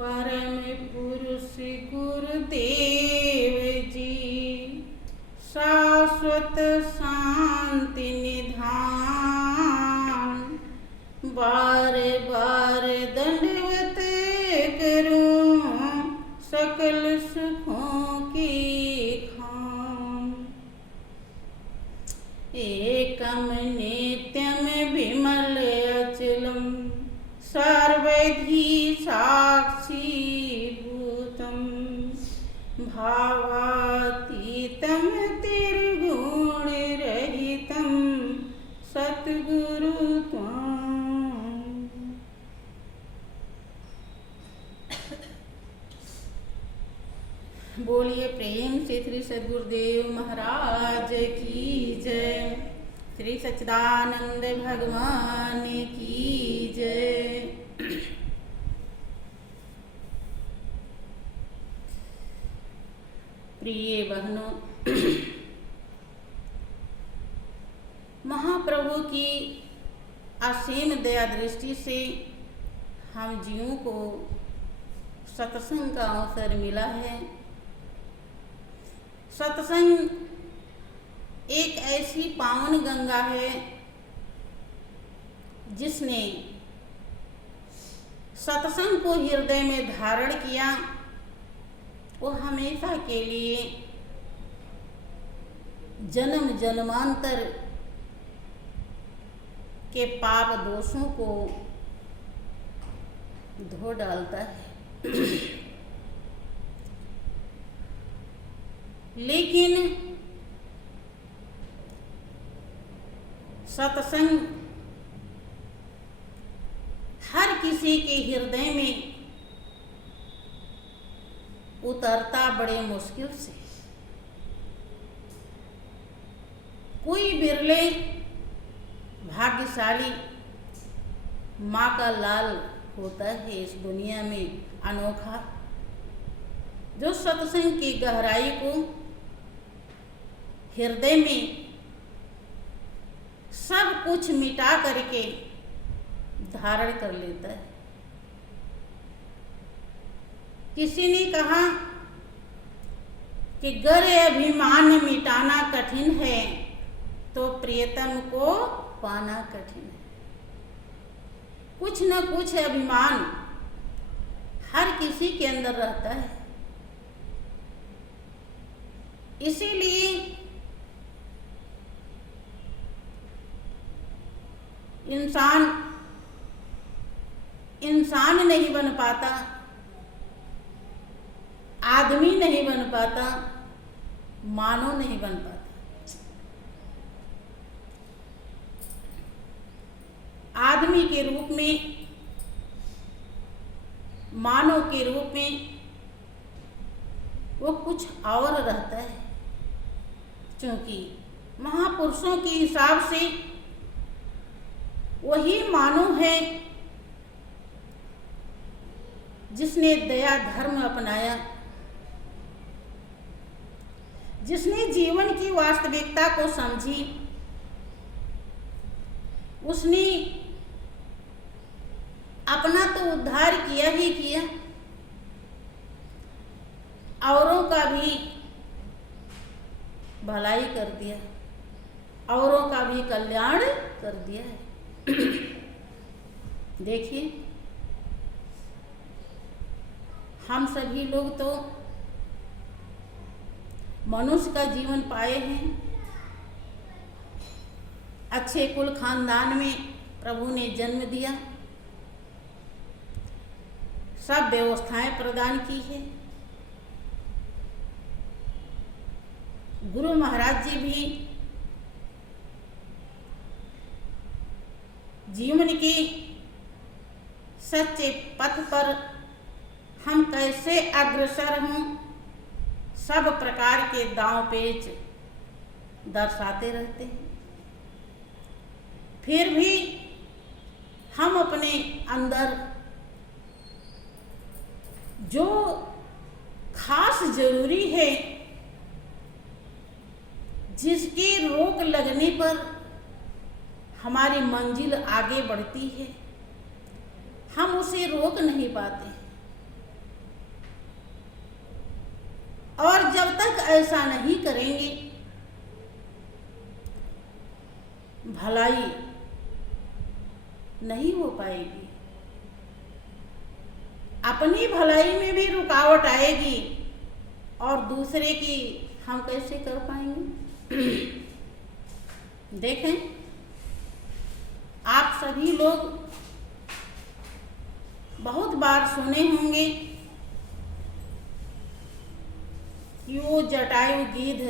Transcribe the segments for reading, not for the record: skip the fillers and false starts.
परम पुरुष गुरुदेव जी, शाश्वत शांति निधान, बार बार दंडवत करूं सकल सुखों की खान। एकम नित्यम विमल अचलम, सर्वधि साक्षी भूतम, भावातीतम त्रिगुण रहितम सतगुरु त्वां। बोलिए प्रेम से श्री सद्गुरुदेव महाराज की जय, श्री सच्चिदानंद भगवान की जय। प्रिय बहनों, महाप्रभु की असीम दया दृष्टि से हम जीवों को सत्संग का अवसर मिला है। सत्संग एक ऐसी पावन गंगा है जिसने सत्संग को हृदय में धारण किया, वो हमेशा के लिए जन्म जन्मांतर के पाप दोषों को धो डालता है। लेकिन सत्संग हर किसी के हृदय में उतरता बड़े मुश्किल से। कोई बिरले भाग्यशाली माँ का लाल होता है इस दुनिया में अनोखा, जो सत्संग की गहराई को हृदय में सब कुछ मिटा करके धारण कर लेता है। किसी ने कहा कि गर अभिमान मिटाना कठिन है तो प्रियतम को पाना कठिन है। कुछ न कुछ अभिमान हर किसी के अंदर रहता है। इसीलिए इंसान नहीं बन पाता, आदमी नहीं बन पाता, मानव नहीं बन पाता। आदमी के रूप में, मानव के रूप में वो कुछ और रहता है, क्योंकि महापुरुषों के हिसाब से वही मानव है जिसने दया धर्म अपनाया, जिसने जीवन की वास्तविकता को समझी, उसने अपना तो उद्धार किया ही किया, औरों का भी भलाई कर दिया, औरों का भी कल्याण कर दिया है। देखिए, हम सभी लोग तो मनुष्य का जीवन पाए हैं। अच्छे कुल खानदान में प्रभु ने जन्म दिया, सब व्यवस्थाएं प्रदान की है। गुरु महाराज जी भी जीवन के सच्चे पथ पर हम कैसे अग्रसर हों, सब प्रकार के दांव पेच दर्शाते रहते हैं। फिर भी हम अपने अंदर जो खास जरूरी है, जिसकी रोक लगने पर हमारी मंजिल आगे बढ़ती है, हम उसे रोक नहीं पाते। और जब तक ऐसा नहीं करेंगे भलाई नहीं हो पाएगी। अपनी भलाई में भी रुकावट आएगी और दूसरे की हम कैसे कर पाएंगे। देखें, आप सभी लोग बहुत बार सुने होंगे कि वो जटायु गिद्ध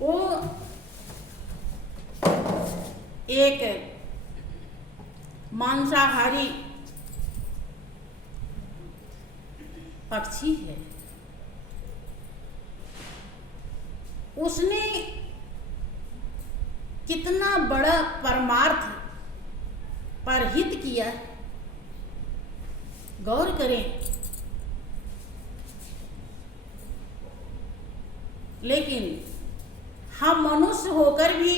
वो एक मांसाहारी पक्षी है। उसने कितना बड़ा परमार्थ परहित किया, गौर करें। लेकिन हम मनुष्य होकर भी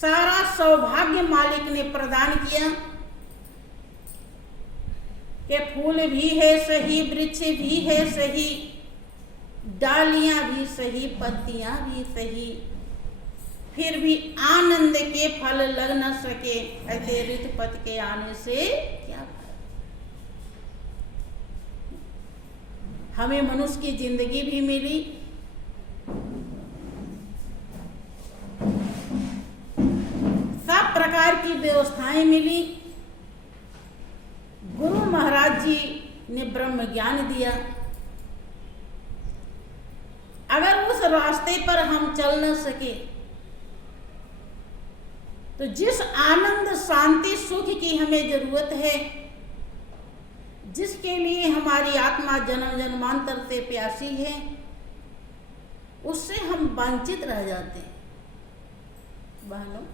सारा सौभाग्य मालिक ने प्रदान किया कि फूल भी है सही, वृक्ष भी है सही, डालियां भी सही, पत्तियां भी सही, फिर भी आनंद के फल लग न सके। ऐसे ऋतुपत के आने से क्या फायदा। हमें मनुष्य की जिंदगी भी मिली, सब प्रकार की व्यवस्थाएं मिली, गुरु महाराज जी ने ब्रह्म ज्ञान दिया। अगर उस रास्ते पर हम चल न सके तो जिस आनंद शांति सुख की हमें जरूरत है, जिसके लिए हमारी आत्मा जन्म जन्मांतर से प्यासी है, उससे हम वंचित रह जाते हैं। बहनों,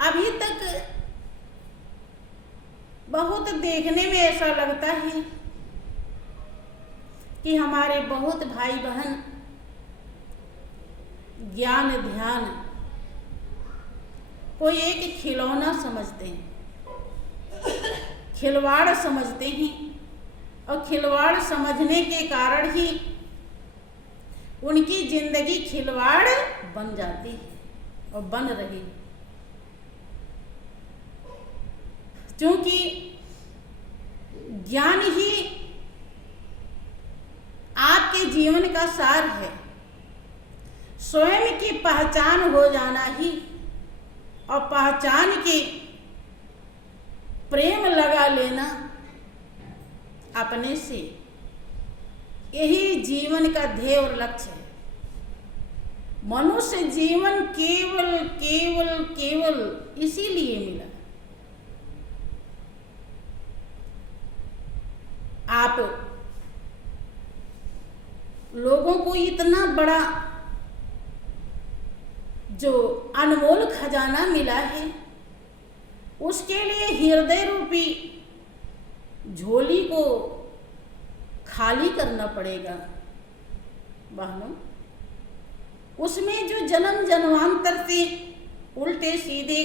अभी तक बहुत देखने में ऐसा लगता है कि हमारे बहुत भाई बहन ज्ञान ध्यान को एक खिलौना समझते हैं, खिलवाड़ समझते हैं, और खिलवाड़ समझने के कारण ही उनकी जिंदगी खिलवाड़ बन जाती है और बन रही है। क्योंकि ज्ञान ही आपके जीवन का सार है। स्वयं की पहचान हो जाना ही और पहचान के प्रेम लगा लेना अपने से, यही जीवन का ध्येय और लक्ष्य है। मनुष्य जीवन केवल केवल केवल इसीलिए मिला। आप लोगों को इतना बड़ा जो अनमोल खजाना मिला है, उसके लिए हृदय रूपी झोली को खाली करना पड़ेगा। बहनों, उसमें जो जन्म जन्मांतर से उल्टे सीधे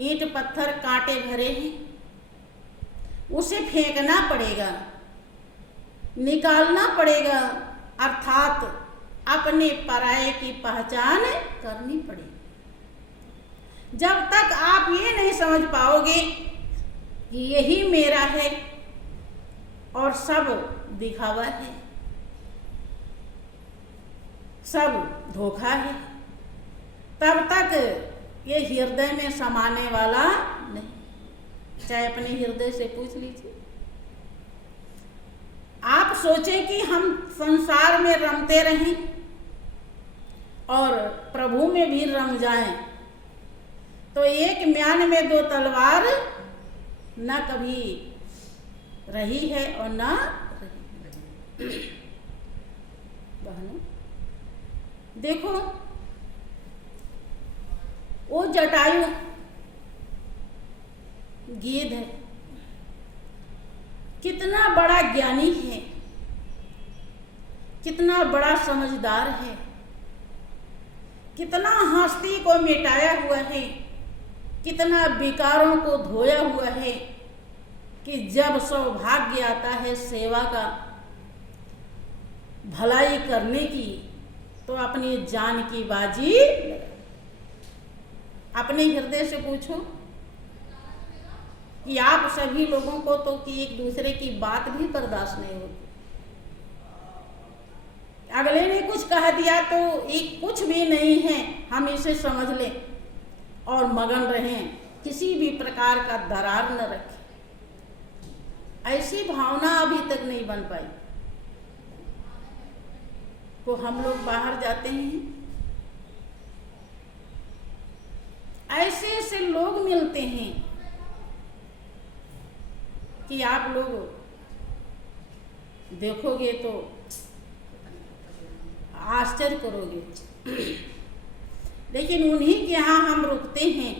ईंट पत्थर कांटे भरे हैं, उसे फेंकना पड़ेगा, निकालना पड़ेगा, अर्थात अपने पराये की पहचान करनी पड़ेगी। जब तक आप ये नहीं समझ पाओगे कि यही मेरा है और सब दिखावा है, सब धोखा है, तब तक ये हृदय में समाने वाला नहीं। चाहे अपने हृदय से पूछ लीजिए। आप सोचें कि हम संसार में रमते रहें और प्रभु में भी रम जाएं, तो एक म्यान में दो तलवार न कभी रही है और न रही। बहनों, देखो, वो जटायु गिद्ध है, कितना बड़ा ज्ञानी है, कितना बड़ा समझदार है, कितना हस्ती को मिटाया हुआ है, कितना विकारों को धोया हुआ है कि जब सौभाग्य आता है सेवा का, भलाई करने की, तो अपनी जान की बाजी अपने हृदय से पूछो कि आप सभी लोगों को तो कि एक दूसरे की बात भी बर्दाश्त नहीं होती। अगले ने कुछ कह दिया तो एक कुछ भी नहीं है, हम इसे समझ लें और मगन रहें, किसी भी प्रकार का दरार न रखें। ऐसी भावना अभी तक नहीं बन पाई। तो हम लोग बाहर जाते हैं, ऐसे ऐसे लोग मिलते हैं कि आप लोग देखोगे तो आश्चर्य करोगे। लेकिन उन्हीं के यहाँ हम रुकते हैं,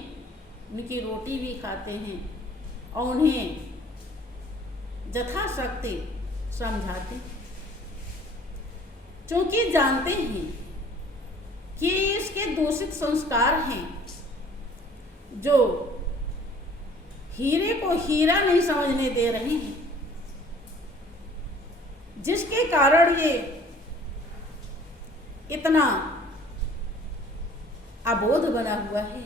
उनकी रोटी भी खाते हैं और उन्हें यथाशक्ति समझाते हैं, क्योंकि जानते हैं कि इसके दूषित संस्कार हैं जो हीरे को हीरा नहीं समझने दे रहे हैं, जिसके कारण ये इतना अबोध बना हुआ है,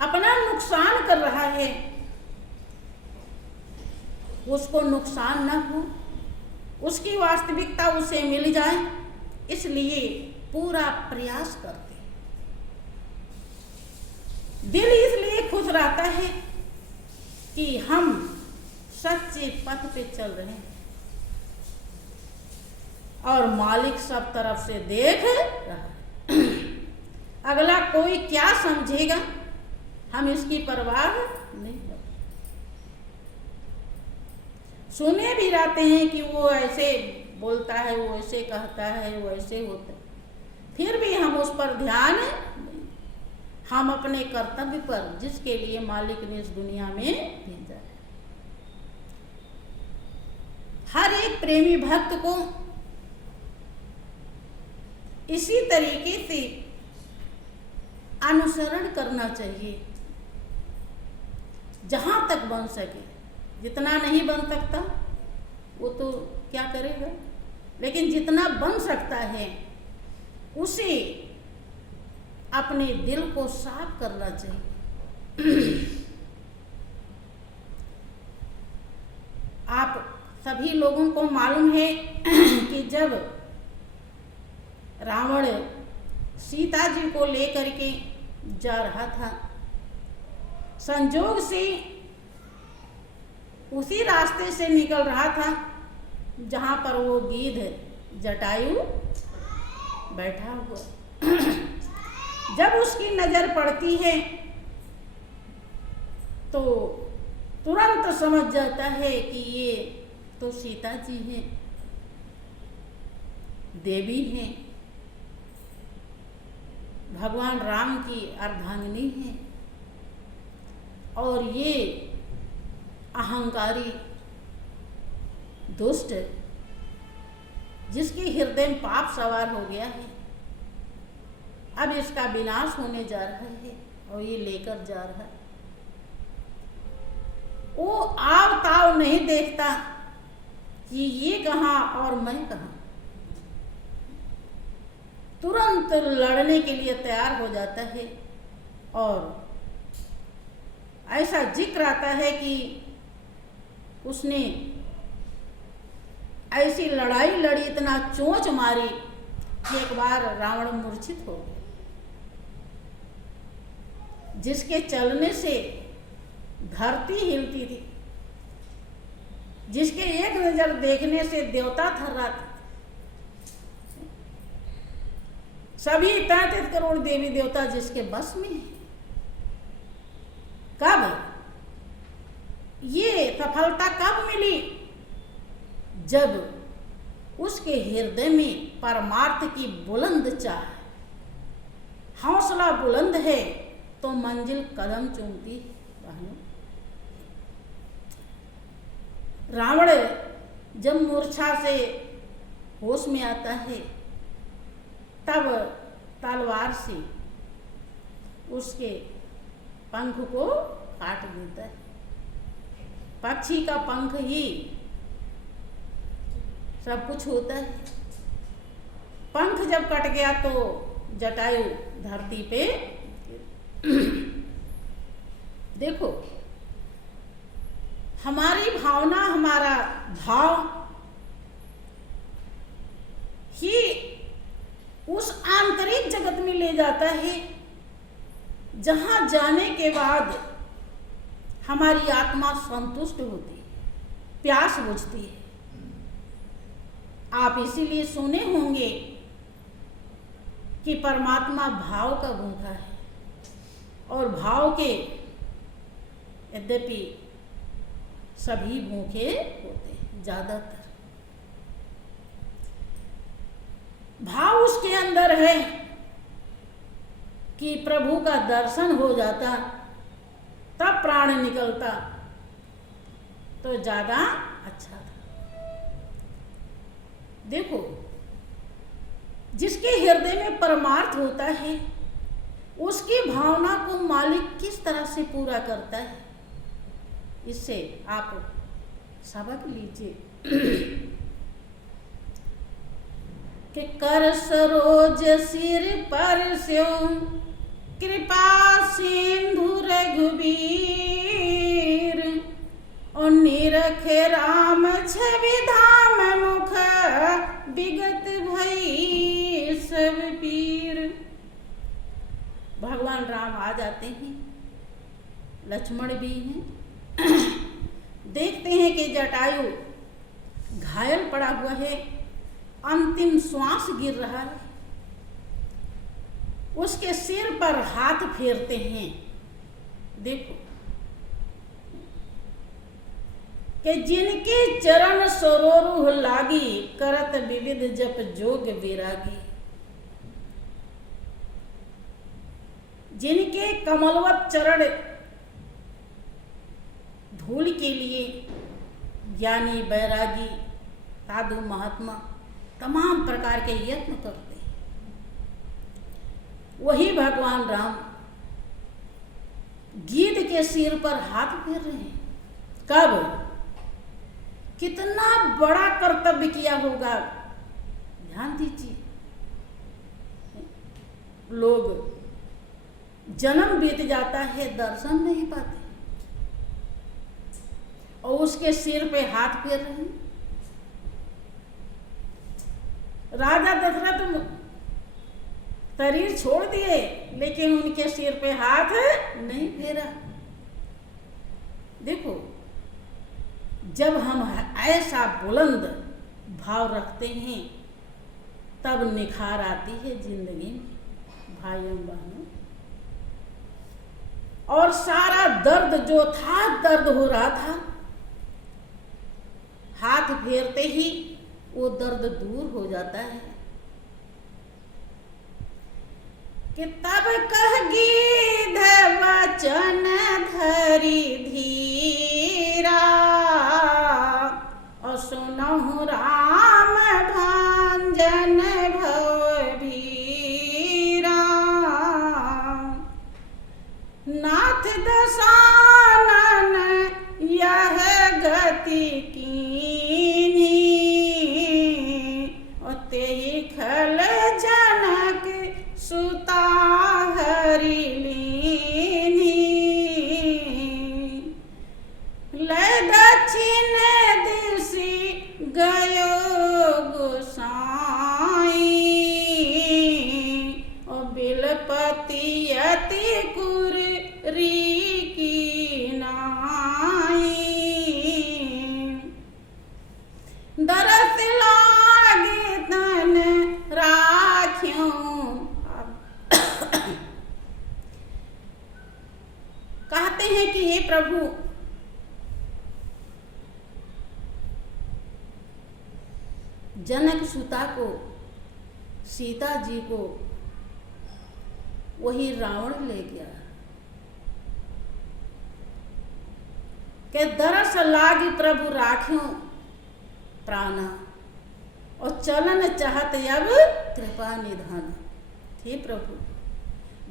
अपना नुकसान कर रहा है। उसको नुकसान न हो, उसकी वास्तविकता उसे मिल जाए, इसलिए पूरा प्रयास करते। दिल इसलिए खुश रहता है कि हम सच्चे पथ पे चल रहे हैं और मालिक सब तरफ से देख रहा है। अगला कोई क्या समझेगा, हम इसकी परवाह नहीं करते। सुने भी रहते हैं कि वो ऐसे बोलता है, वो ऐसे कहता है, वो ऐसे होता है, फिर भी हम उस पर ध्यान नहीं। हम अपने कर्तव्य पर, जिसके लिए मालिक ने इस दुनिया में भेजा है। हर एक प्रेमी भक्त को इसी तरीके से अनुसरण करना चाहिए, जहां तक बन सके। जितना नहीं बन सकता वो तो क्या करेगा, लेकिन जितना बन सकता है उसे अपने दिल को साफ करना चाहिए। आप सभी लोगों को मालूम है कि जब रावण सीता जी को लेकर के जा रहा था, संजोग से उसी रास्ते से निकल रहा था जहां पर वो गिद्ध जटायु बैठा हुआ। जब उसकी नजर पड़ती है तो तुरंत समझ जाता है कि ये तो सीता जी हैं, देवी हैं, भगवान राम की अर्धांगिनी हैं, और ये अहंकारी दुष्ट जिसके हृदय में पाप सवार हो गया है, अब इसका विनाश होने जा रहा है और ये लेकर जा रहा है। वो आव ताव नहीं देखता कि ये कहाँ और मैं कहाँ, तुरंत लड़ने के लिए तैयार हो जाता है। और ऐसा जिक्र आता है कि उसने ऐसी लड़ाई लड़ी, इतना चोंच मारी कि एक बार रावण मूर्छित हो गया, जिसके चलने से धरती हिलती थी, जिसके एक नजर देखने से देवता थर्राते। सभी 33 करोड़ देवी देवता जिसके बस में है। कब ये सफलता कब मिली? जब उसके हृदय में परमार्थ की बुलंद चाह, हौसला बुलंद है तो मंजिल कदम चूमती है। रावण जब मूर्छा से होश में आता है तब तलवार से उसके पंख को काट देता है। पक्षी का पंख ही सब कुछ होता है। पंख जब कट गया तो जटायु धरती पे देखो, हमारी भावना, हमारा भाव ही उस आंतरिक जगत में ले जाता है, जहां जाने के बाद हमारी आत्मा संतुष्ट होती है, प्यास बुझती है। आप इसीलिए सुने होंगे कि परमात्मा भाव का भूखा है, और भाव के यद्यपि सभी भूखे होते हैं, ज्यादातर भाव उसके अंदर है कि प्रभु का दर्शन हो जाता तब प्राण निकलता तो ज्यादा अच्छा था। देखो, जिसके हृदय में परमार्थ होता है उसकी भावना को मालिक किस तरह से पूरा करता है, इससे आप सबक लीजिए। कि कर सरोज सिर पर स्यो कृपा सिंधु रघुबीर, और निरख राम छवि धाम मुख विगत भई सब पीर। भगवान राम आ जाते हैं, लक्ष्मण भी हैं। देखते हैं कि जटायु घायल पड़ा हुआ है, अंतिम श्वास गिर रहा है। उसके सिर पर हाथ फेरते हैं। देखो कि जिनके चरण सरोरुह लागी, करत विविध जप जोग विरागी। जिनके कमलवत चरण धूल के लिए ज्ञानी, बैरागी, साधु, महात्मा तमाम प्रकार के यत्न करते हैं, वही भगवान राम गीध के सिर पर हाथ फेर रहे हैं। कब? कितना बड़ा कर्तव्य किया होगा, ध्यान दीजिए। लोग जन्म बीत जाता है, दर्शन नहीं पाते, और उसके सिर पे हाथ फेर रहे हैं। राजा दशरथ शरीर छोड़ दिए, लेकिन उनके सिर पे हाथ नहीं फेरा। देखो, जब हम ऐसा बुलंद भाव रखते हैं तब निखार आती है जिंदगी में, भाइयों बहनों। और सारा दर्द जो था, दर्द हो रहा था, हाथ फेरते ही वो दर्द दूर हो जाता है। कि तब कह गीध वचन धरी धीरा, और सुनहु राम भांजन भव भीरा। नाथ दशानन यह गति कीनी, और तेहि खल जनक सुता हरि लीनी। ले दक्षिण दिशि गयो गोसाई, और बिलपति अति कुर री की नाई। दरस लागे तन राख्यों, कहते हैं कि हे प्रभु, जनक सुता को, सीता जी को वही रावण ले गया। के दरस लागी प्रभु राख्यों प्राणा, और चलन चाहत अब कृपा निधान। हे प्रभु,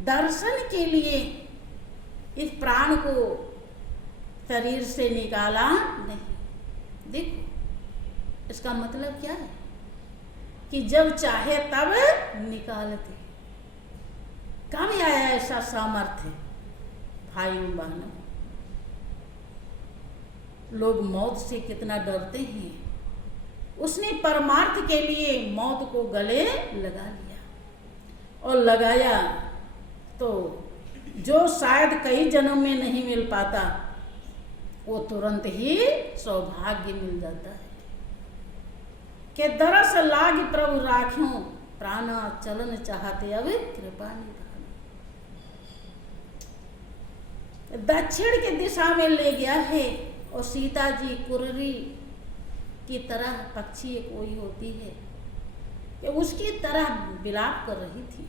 दर्शन के लिए इस प्राण को शरीर से निकाला नहीं। देखो इसका मतलब क्या है कि जब चाहे तब निकालते। कब आया ऐसा सामर्थ्य? भाइयों बहनों, लोग मौत से कितना डरते हैं, उसने परमार्थ के लिए मौत को गले लगा लिया, और लगाया तो जो शायद कई जन्म में नहीं मिल पाता वो तुरंत ही सौभाग्य मिल जाता है कि दरस लाग प्रभु राख्यों, प्राणा चलन चाहते अब कृपा निधान। दक्षिण की दिशा में ले गया है, और सीता जी कुर्री की तरह, पक्षी कोई होती है कि उसकी तरह विलाप कर रही थी।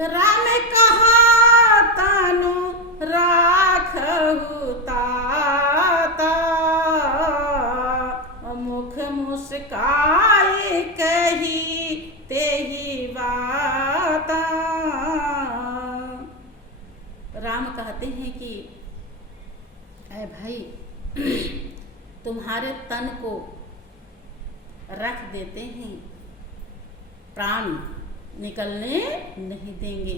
राम कहा तानु राखहु ताता, मुख मुस्काए कही तेहि बाता। राम कहते हैं कि ऐ भाई, तुम्हारे तन को रख देते हैं, प्राण निकलने नहीं देंगे।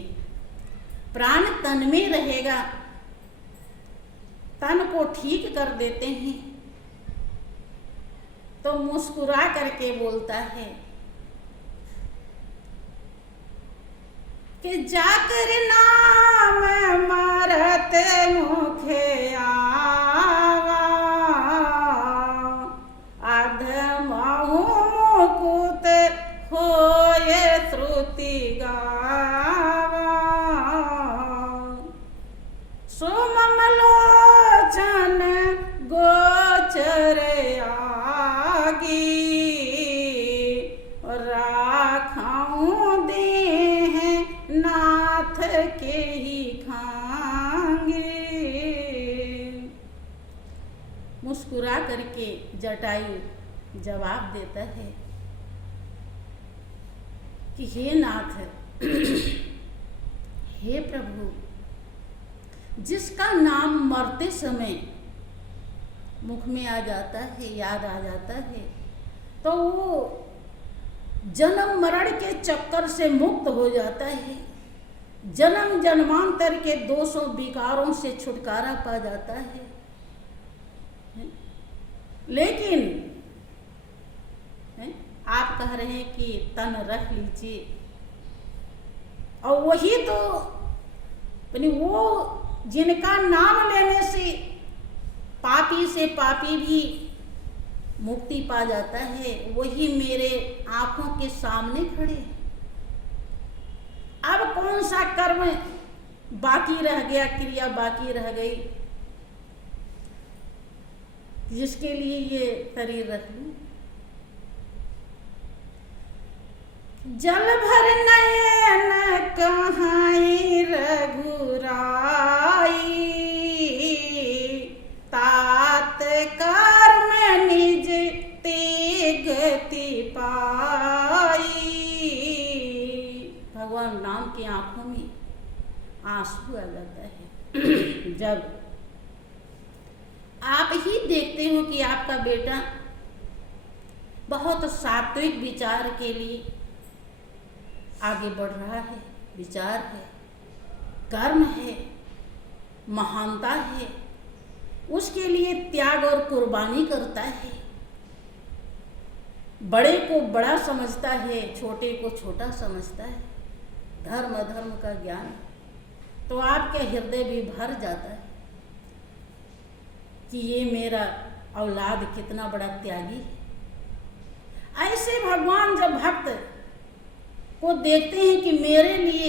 प्राण तन में रहेगा, तन को ठीक कर देते हैं। तो मुस्कुरा करके बोलता है कि जाकर नाम मारत मुखे आवा, अधमहु मुकुत होए श्रुति गावा। सोमलोचन गोचर आगी, राखाऊं देह नाथ के ही खांगे। मुस्कुरा करके जटायु जवाब देता है कि हे नाथ, हे प्रभु, जिसका नाम मरते समय मुख में आ जाता है, याद आ जाता है, तो वो जन्म मरण के चक्कर से मुक्त हो जाता है, जन्म जन्मांतर के दोषों विकारों से छुटकारा पा जाता है। लेकिन आप कह रहे हैं कि तन रख लीजिए, और वही तो वो जिनका नाम लेने से पापी भी मुक्ति पा जाता है, वही मेरे आंखों के सामने खड़े। अब कौन सा कर्म बाकी रह गया, क्रिया बाकी रह गई जिसके लिए ये शरीर रख लूं? जल भर नयन कहाई रघुराई, तात कर्म निज ते गति पाई। भगवान राम की आंखों में आंसू आ जाता है जब आप ही देखते हो कि आपका बेटा बहुत सात्विक विचार के लिए आगे बढ़ रहा है, विचार है, कर्म है, महानता है, उसके लिए त्याग और कुर्बानी करता है, बड़े को बड़ा समझता है, छोटे को छोटा समझता है, धर्म अधर्म का ज्ञान, तो आपके हृदय भी भर जाता है कि ये मेरा औलाद कितना बड़ा त्यागी है। ऐसे भगवान जब भक्त को देखते हैं कि मेरे लिए,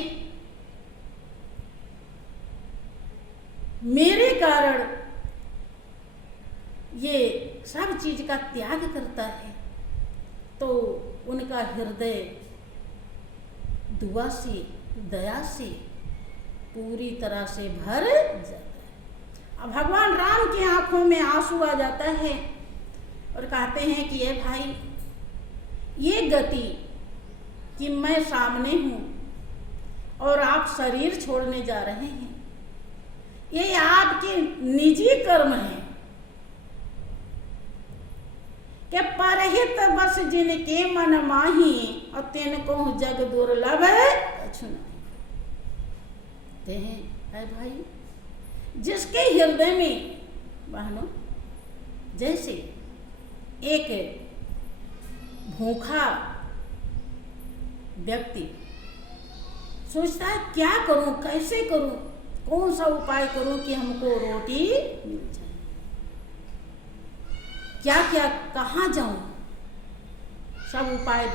मेरे कारण ये सब चीज का त्याग करता है, तो उनका हृदय दुआ से, दया से पूरी तरह से भर जाता है। अब भगवान राम की आंखों में आंसू आ जाता है और कहते हैं कि ये भाई, ये गति कि मैं सामने हूँ और आप शरीर छोड़ने जा रहे हैं। ये आपके निजी कर्म है कि परहित बस जिनके मन माही और तिनको जग दुर्लभ ते हैं। भाई, जिसके हृदय में बहनों जैसे एक भूखा व्यक्ति सोचता है क्या करूं, कैसे करूं, कौन सा उपाय करूं कि हमको रोटी मिल जाए, क्या क्या कहाँ जाऊं, सब उपाय,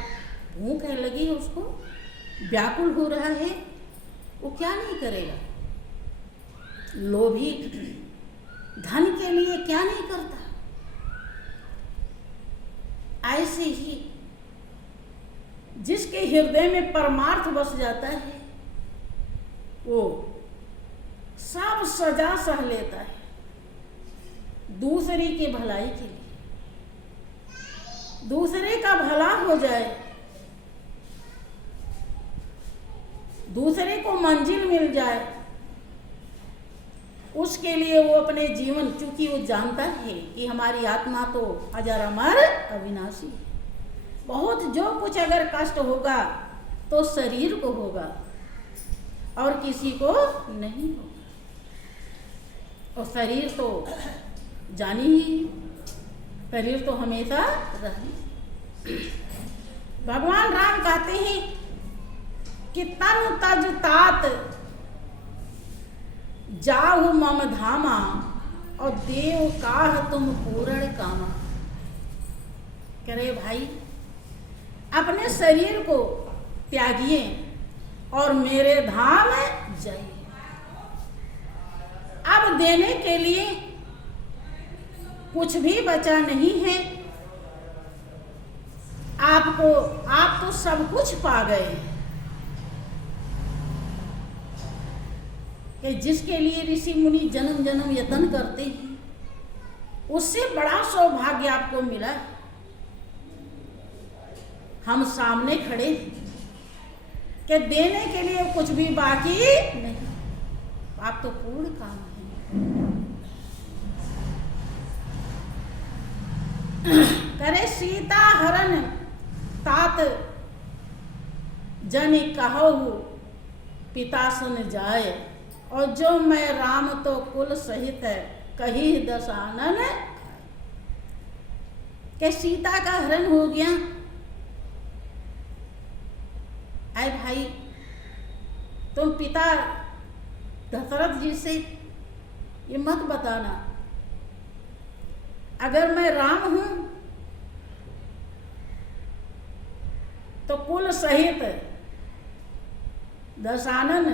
भूख है लगी है उसको, व्याकुल हो रहा है, वो क्या नहीं करेगा। लोभी धन के लिए क्या नहीं करता। ऐसे ही जिसके हृदय में परमार्थ बस जाता है वो सब सजा सह लेता है दूसरे की भलाई के लिए, दूसरे का भला हो जाए, दूसरे को मंजिल मिल जाए, उसके लिए वो अपने जीवन, क्योंकि वो जानता है कि हमारी आत्मा तो अजर अमर अविनाशी है, बहुत जो कुछ अगर कष्ट होगा तो शरीर को होगा और किसी को नहीं होगा। और शरीर तो जानी ही, शरीर तो हमेशा रहे। भगवान राम कहते हैं कि तन तज तात जाहु मम धामा और देव काह तुम पूर्ण कामा। करे भाई, अपने शरीर को त्यागिए और मेरे धाम जाइए। अब देने के लिए कुछ भी बचा नहीं है आपको, आप तो सब कुछ पा गए कि जिसके लिए ऋषि मुनि जन्म जन्म यत्न करते हैं, उससे बड़ा सौभाग्य आपको मिला। हम सामने खड़े हैं कि देने के लिए कुछ भी बाकी नहीं, आप तो पूर्ण काम है। करे सीता हरण तात जन कहु पिता सन जाए, और जो मैं राम तो कुल सहित है कही दशानन। के सीता का हरण हो गया। आए भाई, तुम पिता दशरथ जी से ये मत बताना अगर मैं राम हूं तो कुल सहित दशानन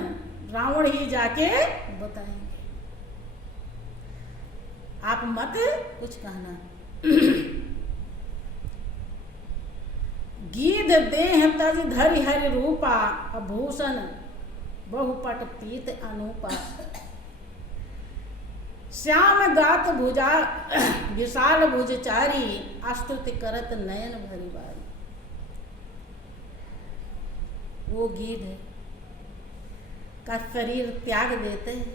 रावण ही जाके बताएंगे, आप मत कुछ कहना। गीध देह तज धरि हरि रूपा, भूषण बहुपट पीत अनूपा। श्याम गात भुजा विशाल भुजचारी, अस्तुति करत नयन भरी बारी। वो गीध है का शरीर त्याग देते हैं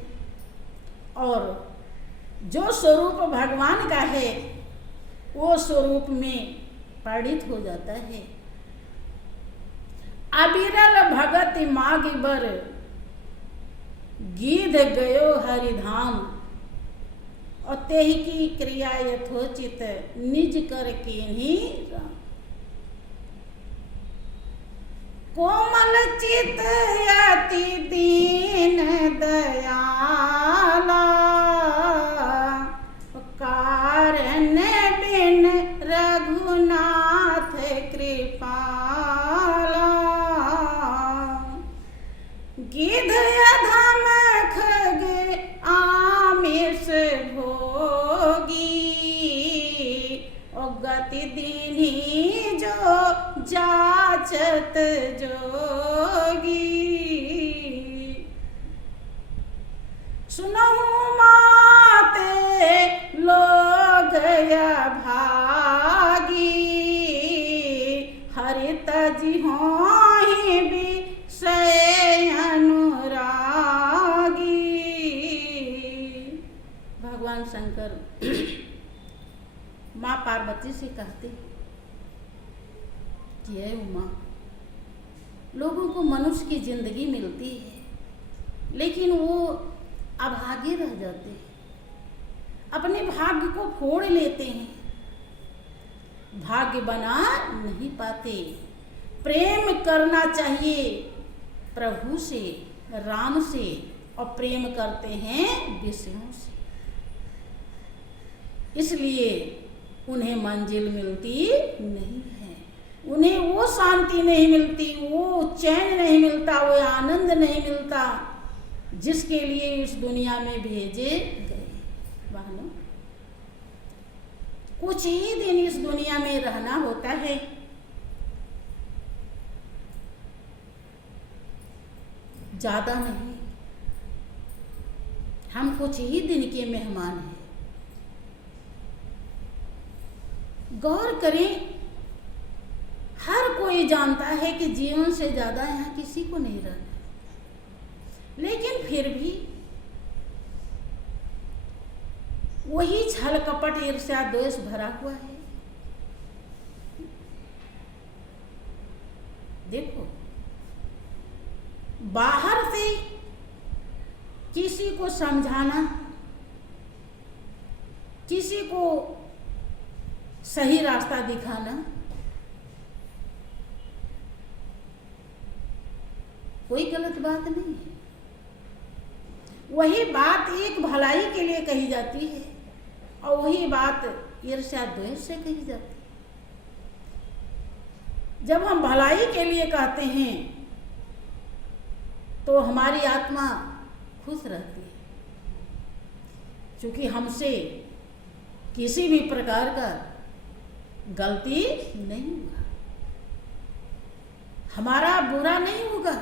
और जो स्वरूप भगवान का है वो स्वरूप में परिणित हो जाता है। अबिरल भगत मागी बर, गीध गयो हरिधाम। और तेहि की क्रिया यथोचित, निज कर कीन्ही राम। कोमल चित यति दीन दयाला, कारण बिन रघुनाथ कृपाला। गिध अधम खग आमिष भोगी, और गति दीन्ही जो जाचत जोगी। सुनहु माते लोग भागी, हरि तज होहि विषय अनु माँ पार्वती से कहते कि हे उमा, लोगों को मनुष्य की जिंदगी मिलती है, लेकिन वो अभागे रह जाते हैं, अपने भाग्य को फोड़ लेते हैं, भाग्य बना नहीं पाते। प्रेम करना चाहिए प्रभु से, राम से, और प्रेम करते हैं विषयों से, इसलिए उन्हें मंजिल मिलती नहीं है, उन्हें वो शांति नहीं मिलती, वो चैन नहीं मिलता, वो आनंद नहीं मिलता जिसके लिए इस दुनिया में भेजे गए। बहनों, कुछ ही दिन इस दुनिया में रहना होता है, ज्यादा नहीं। हम कुछ ही दिन के मेहमान हैं। गौर करें, हर कोई जानता है कि जीवन से ज्यादा यहाँ किसी को नहीं रहना, लेकिन फिर भी वही छल कपट ईर्ष्या द्वेष भरा हुआ है। देखो, बाहर से किसी को समझाना, किसी को सही रास्ता दिखाना कोई गलत बात नहीं है। वही बात एक भलाई के लिए कही जाती है और वही बात ईर्ष्या द्वेष से कही जाती है। जब हम भलाई के लिए कहते हैं तो हमारी आत्मा खुश रहती है, क्योंकि हमसे किसी भी प्रकार का गलती नहीं होगा, हमारा बुरा नहीं होगा,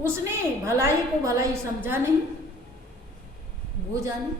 उसने भलाई को भलाई समझा नहीं, वो जाने